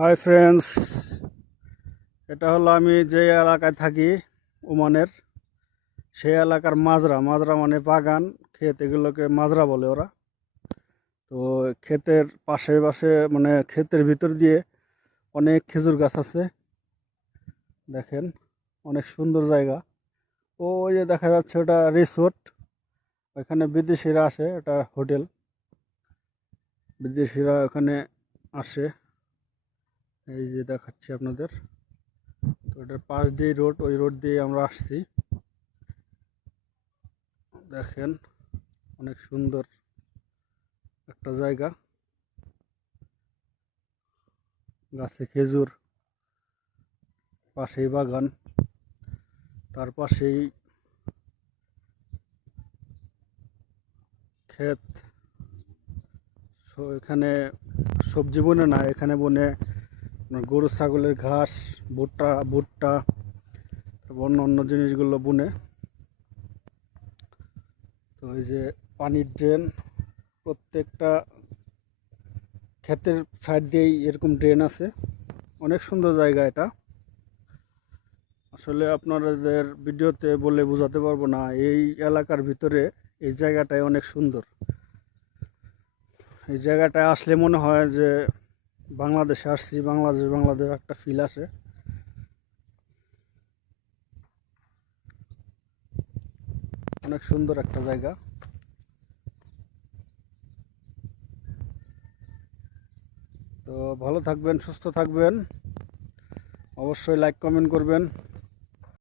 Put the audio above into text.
Hi friends, এটা হলো আমি যে এলাকায় থাকি ওমানের। সেই এলাকার মাজরা মাজরা মানে বাগান, ক্ষেত, এগুলোকে মাজরা বলে ওরা। তো ক্ষেতের পাশে পাশে মানে ক্ষেতের ভিতর দিয়ে অনেক খেজুর গাছ আছে। দেখেন, অনেক সুন্দর জায়গা। ওই যে দেখা যাচ্ছে ওটা রিসোর্ট, ওখানে বিদেশিরা আসে, এটা হোটেল, বিদেশিরা ওখানে আসে। এই যে দেখাচ্ছি আপনাদের। তো এটার পাশ দিয়ে রোড, ওই রোড দিয়ে আমরা আসছি। দেখেন, অনেক সুন্দর একটা জায়গা, গাছে খেজুর, পাশেই বাগান, তার পাশেই ক্ষেত। এখানে সবজি বনে না, এখানে বনে আপনার গরু ছাগলের ঘাস, ভুট্টা ভুট্টা, তারপর অন্য অন্য জিনিসগুলো বুনে। তো এই যে পানির ড্রেন, প্রত্যেকটা ক্ষেতের সাইড দিয়েই এরকম ড্রেন আছে। অনেক সুন্দর জায়গা এটা। আসলে আপনাদের ভিডিওতে বলে বোঝাতে পারবো না, এই এলাকার ভিতরে এই জায়গাটাই অনেক সুন্দর। এই জায়গাটায় আসলে মনে হয় যে বাংলাদেশে আসছি, বাংলাদেশ একটা ফিল আসে। অনেক সুন্দর একটা জায়গা। তো ভালো থাকবেন, সুস্থ থাকবেন, অবশ্যই লাইক কমেন্ট করবেন।